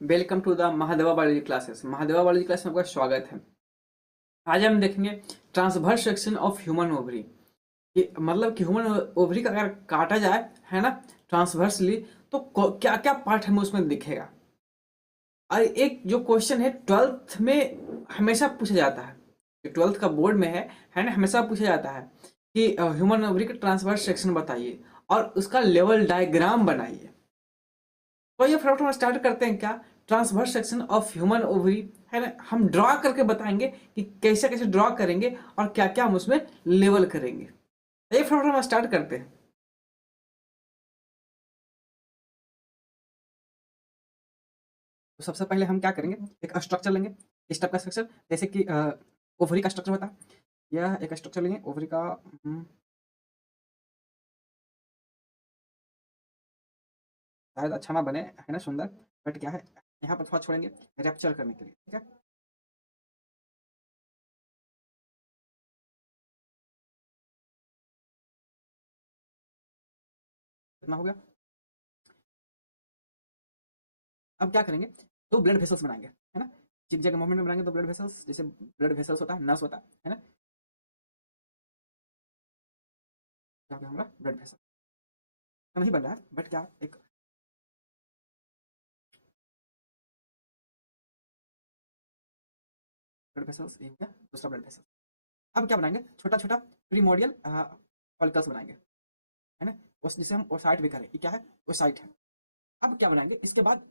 Welcome to the Mahadeva biology classes. Mahadeva biology class में आपका स्वागत है। आज हम देखेंगे transverse section of human ovary. मतलब कि ह्यूमन ओवरी का अगर काटा जाए है ना ट्रांसवर्सली, तो क्या क्या पार्ट हमें उसमें दिखेगा। और एक जो क्वेश्चन है ट्वेल्थ में हमेशा पूछा जाता है, ट्वेल्थ का बोर्ड में है ना, हमेशा पूछा जाता है कि ह्यूमन ओवरी का ट्रांसवर्स सेक्शन बताइए और उसका लेवल डायग्राम बनाइए। तो ये फटाफट हम स्टार्ट करते हैं। क्या transverse section of human ovary है ना, हम ड्रॉ करके बताएंगे कि कैसे कैसे ड्रॉ करेंगे और क्या क्या हम उसमें लेवल करेंगे। ये फटाफट हम स्टार्ट करते हैं। तो सबसे पहले हम क्या करेंगे, एक स्ट्रक्चर लेंगे। इस टाइप का स्ट्रक्चर, जैसे कि ओवरी का स्ट्रक्चर होता है। यह एक स्ट्रक्चर लेंगे ओवरी का। शायद अच्छा ना बने, है ना, सुंदर, बट क्या है, यहाँ पर थोड़ा छोड़ेंगे रैप्चर करने के लिए। ठीक है, इतना हो गया। अब क्या करेंगे, दो ब्लड वेसल्स बनाएंगे, है ना। जिग जैग मूवमेंट में बनाएंगे दो ब्लड वेसल्स, जैसे ब्लड वेसल्स होता है, नस होता है ना। क्या क्या हमारा ब्लड वेसल नहीं बन रहा है, बट क्या एक ब्लड वेसल्स, ये हो गया दूसरा ब्लड वेसल। अब क्या बनाएंगे, छोटा छोटा प्रीमोडियल फॉलिकल्स बनाएंगे, है ना। उस जिसे हम ओसाइट भी करें, ये क्या है, ओसाइट है। अब क्या बनाएंगे इसके बाद,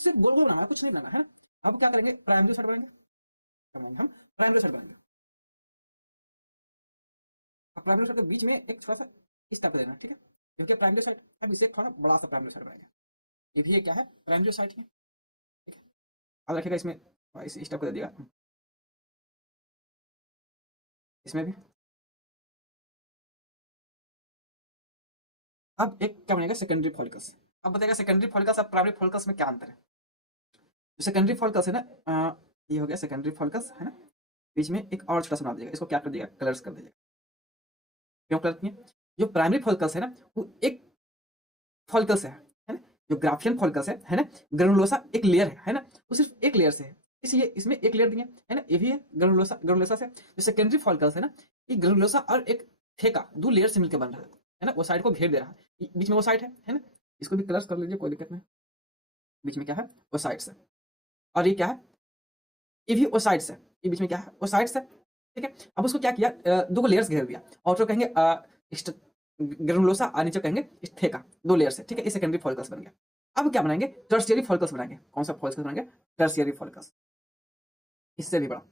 सिर्फ गोल गोल बनाना है, कुछ नहीं बनाना है। अब क्या करेंगे, प्राइमरी साइड बनाएंगे। क्या बनाएंगे हम, प्राइमरी साइड बनाएंगे। अब प्राइमरी साइड के बीच में एक छोटा सा इस टाइप का देना, ठीक है, क्योंकि प्राइमरी साइड, अब इसे थोड़ा बड़ा सा प्राइमरी साइड बनाएंगे। ये भी क्या है, प्राइमरी साइड है, ठीक है। अब रखिएगा इसमें, इस टाइप को दे दिएगा, इसमें भी। अब एक क्या बनेगा, सेकेंडरी फॉलिकल्स। अब बताएगा सेकेंडरी फॉलिकल्स और प्राइमरी फॉलिकल्स में क्या अंतर है। जो सेकेंडरी फॉलिकल्स है ना, ये हो गया सेकेंडरी फॉलिकल्स, है ना। बीच में एक और छोटा सा बना दीजिएगा, इसको क्या कर दिएगा, कलर्स कर दीजिएगा। क्यों कलर किए, जो प्राइमरी फॉलिकल्स है ना, वो एक फॉलिकल्स है ना। जो ग्राफियन फॉलिकल्स है ना, ग्रेनुलोसा एक लेयर है ना, वो सिर्फ एक लेयर से है, इसलिए इसमें एक लेयर दिए, है ना। ये भी है ग्रेनुलोसा, ग्रेनुलोसा से। जो सेकेंडरी फॉलिकल्स है ना, ये ग्रेनुलोसा और एक थेका, दो लेयर से मिलकर बन रहा है ना, वो साइड को घेर दे रहा है। बीच में वो साइड है ना। इसको भी कलर्स कर लीजिए, कोई दिक्कत नहीं। बीच में क्या है, वो साइड्स है। और ये क्या है, ये भी वो साइड्स है। ये बीच में क्या है, वो साइड्स है, ठीक है। अब उसको क्या किया, दो लेयर्स घेर दिया, और जो कहेंगे ग्रेनुलोसा, और नीचे कहेंगे थेका, दो लेयर से, ठीक है। ये सेकेंडरी फॉलिकल्स बन गया। अब क्या बनाएंगे, टर्शियरी फॉलिकल्स बनाएंगे। कौन सा फॉलिकल्स बनाएंगे, टर्शियरी फॉलिकल्स, इससे भी बड़ा।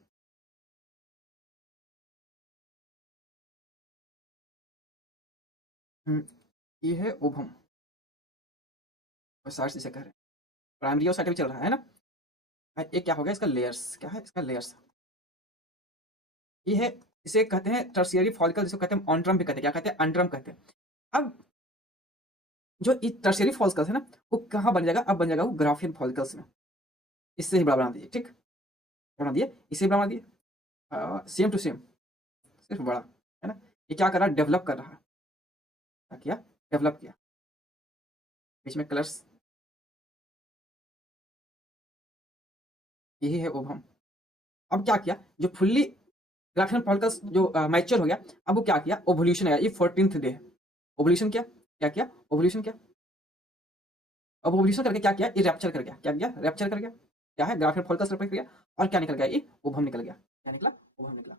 ये है ओभम, और साइड से कह रहे हैं, प्राइमरी और साइड भी चल रहा है ना। एक क्या हो गया, इसका लेयर्स, क्या है इसका लेयर्स, ये है। इसे कहते हैं टर्शियरी फॉलिकल, जिसको कहते हैं ऑन्ट्रम भी कहते हैं, क्या कहते हैं, अंट्रम कहते हैं। अब जो टर्शियरी फॉलिकल्स है ना, वो कहाँ बन जाएगा, अब बन जाएगा वो ग्राफियन फॉलिकल्स में। इससे ही बड़ा बना दीजिए, ठीक, बना दिए, इसे बना दिए, सेम टू सेम, सिर्फ बड़ा, है ना। ये क्या कर रहा है, डेवलप कर रहा है। क्या किया, डेवलप किया। बीच में कलर्स, यही है ओभम। अब क्या किया, जो फुल्ली ग्राफियन फॉलिकल्स जो मैच्योर हो गया, अब वो क्या किया, ओवोल्यूशन आया, ये 14th डे है। ओवोल्यूशन किया, क्या किया, ओवोल्यूशन किया। अब ओवोल्यूशन करके क्या किया, ये रैप्चर कर गया, क्या किया, रैप्चर कर गया। क्या है, ग्राफियन फॉलिकल्स रैप्चर किया, और क्या निकल गया, ये ओभम निकल गया। क्या निकला, ओभम निकला,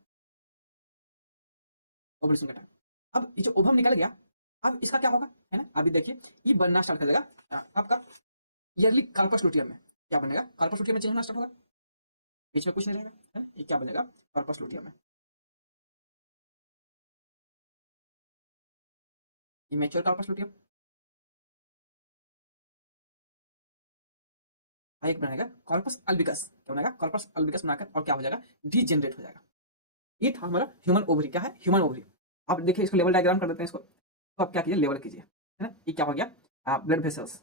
ओवोल्यूशन का टाइम। अब ये जो ओभम निकल गया, अब इसका क्या होगा, है ना। अभी देखिए, ये बनना स्टार्ट कर देगा आपका ईयरली कार्पस लुटियम में। क्या बनेगा, कार्पस लुटियम में चेंज होना स्टार्ट होगा, बीच में कुछ नहीं रहेगा, है ना? ये क्या बनेगा, कार्पस लुटियम में। ये मैच्योर कार्पस लुटियम। एक बनेगा कॉर्पस अल्बिकस, क्या बनेगा, कॉर्पस अल्बिकस बनाकर, और क्या हो जाएगा, डीजेनरेट हो जाएगा। ये था हमारा ह्यूमन ओवरी, क्या है, ह्यूमन ओवरी। अब देखिए, इसको लेवल डायग्राम कर देते हैं इसको। तो आप क्या कीजिए, लेवल कीजिए, है ना। ये क्या हो गया, ब्लड वेसल्स,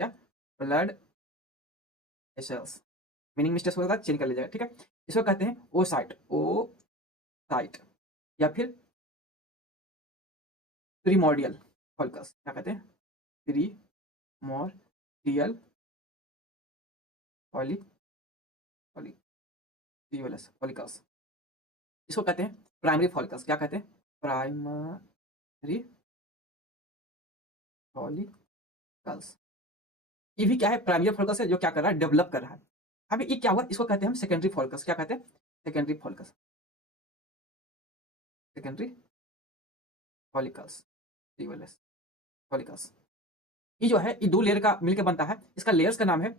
क्या, ब्लड वेसल्स। मीनिंग मिस्टेक होगा, चेंज कर लीजिएगा, ठीक है। इसको कहते हैं ओ साइट, ओ साइट, या फिर प्रीमोर्डियल फॉलिकल्स, क्या कहते हैं, प्रीमोर्डियल पॉली पॉली फॉलिकल्स, इसको कहते हैं प्राइमरी फॉलिकल्स। क्या कहते हैं? Primary follicles. ये भी क्या है? प्राइमरी फॉलिकल्स है जो क्या कर रहा है? डेवलप कर रहा है। अभी ये क्या हुआ? इसको कहते हैं हम सेकेंडरी फॉलिकल्स। क्या कहते हैं? Secondary follicles. Secondary follicles follicles. ये जो है ये दो लेयर का मिलकर बनता है। इसका लेयर्स का नाम है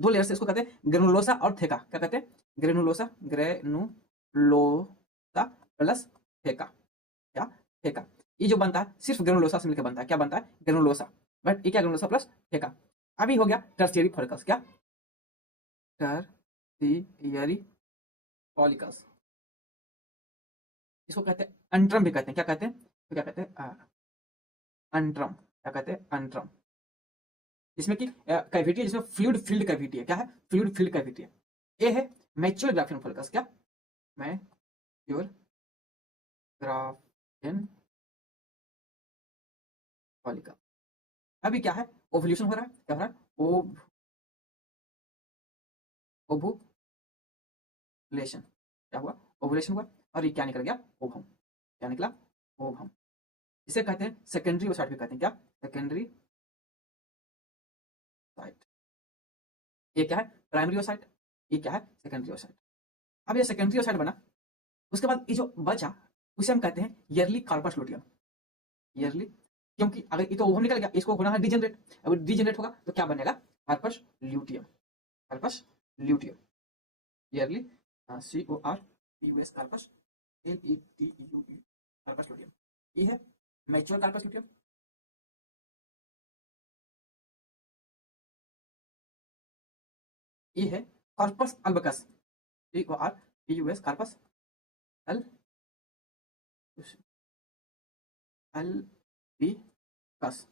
दो लेयर से इसको कहते हैं ग्रेनुलोसा और थेका। क्या कहते हैं? Granulosa plus थेका। क्या? थेका। ये जो बनता है सिर्फ ग्रेनुलोसा से मिलकर बनता है। क्या बनता है? ग्रेनुलोसा। बट ये क्या? Granulosa plus थेका। अभी हो गया टर्शियरी फॉलिकल्स। क्या? Tertiary follicles. इसको कहते हैं अंट्रम भी कहते हैं। क्या कहते हैं? तो क्या कहते हैं? अंट्रम। क्या कहते हैं? अंट्रम। जिसमें कि कैविटी है, जिसमें फ्लूइड फिल्ड कैविटी है। क्या है? फ्लूइड फिल्ड कैविटी है। ये है मैच्योर ग्राफियन फॉलिकल्स। क्या? Mature Graafian follicle. अभी क्या है? ओवुलेशन हो रहा है। क्या हो रहा है? ओवुलेशन। क्या हुआ? ओवुलेशन हुआ और ये क्या निकल गया? ओवम। क्या निकला? ओवम। इसे कहते हैं सेकेंडरी ओसाइट भी कहते हैं। क्या? Secondary site. ये क्या है? Primary oocyte. ये क्या है? Secondary oocyte. अब ये सेकेंडरी ओसाइट बना, उसके बाद ये जो बचा उसे हम कहते हैं ईयरली कार्पस लुटियम। ईयरली, क्योंकि अगर ये तो ओवम निकल गया, इसको होना है डिजेनरेट। अब डिजेनरेट होगा तो क्या बनेगा? Corpus luteum. Corpus luteum. Early CORPUS corpus LETUE corpus luteum. ये है मैच्योर कार्पस लुटियम। ये है corpus albicans. CORPUS corpus albicans.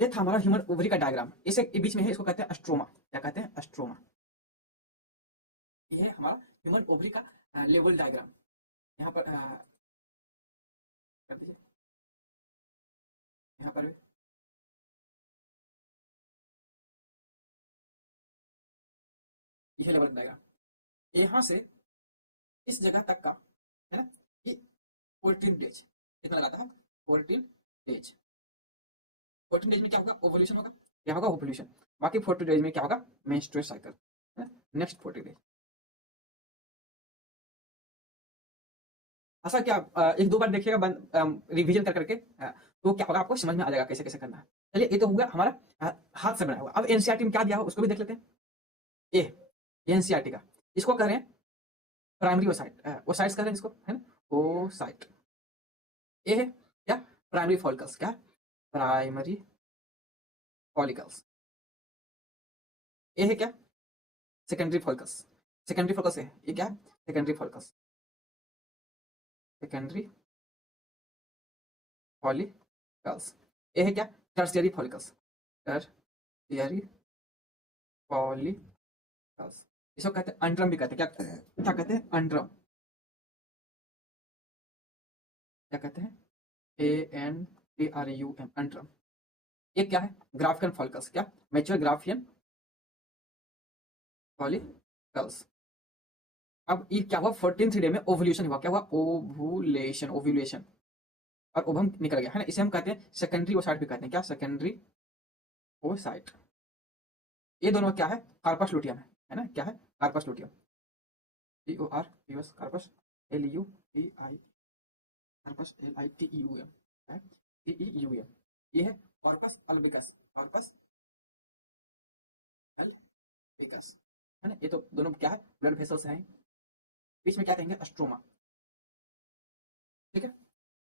ये था हमारा ह्यूमन ओवरी का डायग्राम। इसे बीच में है, इसको कहते हैं अस्ट्रोमा। क्या कहते हैं? अस्ट्रोमा। ये है हमारा ह्यूमन ओवरी का लेवल डायग्राम। यहाँ पर कर दीजिए। यहाँ पर ये लेवल डायग्राम। यहाँ से इस जगह तक का है ना, ये 14 डेज कितना लगाता है? 14 डेज। 14 डेज में क्या होगा? ओवुलेशन होगा। क्या होगा? ओवुलेशन। बाकी 40 डेज में क्या होगा? Menstrual cycle. है ना? Next 40 days. ऐसा क्या एक दो बार देखिएगा रिवीजन कर करके, तो क्या होगा? आपको समझ में आ जाएगा कैसे कैसे करना है। चलिए, ये तो हुआ हमारा हाथ से बनाया हुआ। अब एनसीईआरटी में क्या दिया हो उसको भी देख लेते हैं। ए एनसीईआरटी का इसको कह रहे हैं प्राइमरी ओसाइट। ओसाइट्स कह रहे हैं इसको, है ना? ओसाइट। ये है क्या? Primary follicles. क्या? Primary follicles. ये है क्या? Secondary follicles. सेकेंडरी फॉलिकल्स है ये। क्या है? Secondary follicles. Secondary follicles. ये है क्या? Tertiary follicles. Tertiary follicles. इसको कहते हैं अंड्रम भी कहते हैं। क्या क्या कहते हैं? अंड्रम। क्या कहते हैं? ANTRUM अंड्रम। ये क्या है? Graafian follicles. क्या? Mature Graafian follicles. अब ये क्या हुआ? 14th डे में ओवुलेशन हुआ। क्या हुआ? ओवुलेशन। ओव्यूलेशन और ओवम निकल गया, है ना? इसे हम कहते हैं सेकेंडरी ओसाइट भी कहते हैं। क्या? Secondary oocyte. ये दोनों क्या है? कार्पस लुटियम है ना? क्या है? Corpus luteum. CORPUS corpus LUTI corpus LITEUM है। TEUM। ये है कॉर्पस अल्बिकस। कॉर्पस अल्बिकस, है ना? ये तो दोनों क्या है? ब्लड वेसल्स हैं। बीच में क्या कहेंगे? अस्ट्रोमा। ठीक है?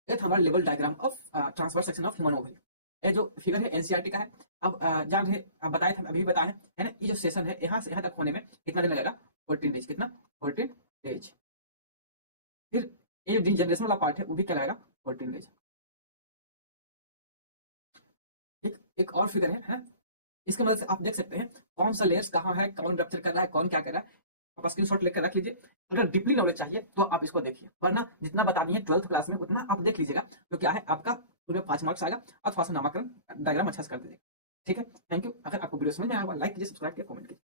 ये था हमारा level diagram of transverse section of human ovary. ये जो फिगर है एनसीईआरटी का है। अब जान रहे, अब बताए थे, अभी भी बताए, है ना? ये जो सेशन है यहाँ से यहाँ तक होने में कितना दिन लगेगा? 14 डेज। कितना? 14 डेज। फिर ये जो जनरेशन वाला पार्ट है वो भी क्या लगेगा? 14 डेज। एक और फिगर है ना? इसके मदद से आप देख सकते हैं कौन सा लेयर्स कहाँ है, कौन रप्चर कर रहा है, कौन क्या कर रहा है। आप स्क्रीनशॉट लेकर रख लीजिए। अगर डीपली नॉलेज चाहिए तो आप इसको देखिए, वरना जितना बता दिए 12th क्लास में उतना आप देख लीजिएगा, तो क्या है आपका पूरे 5 मार्क्स आएगा और थोड़ा सा नामाकरण डायग्राम अच्छा से कर दीजिएगा। ठीक है, थैंक यू। अगर आपको वीडियो समझ में आया होगा लाइक कीजिए, सब्सक्राइब कीजिए, कमेंट कीजिए।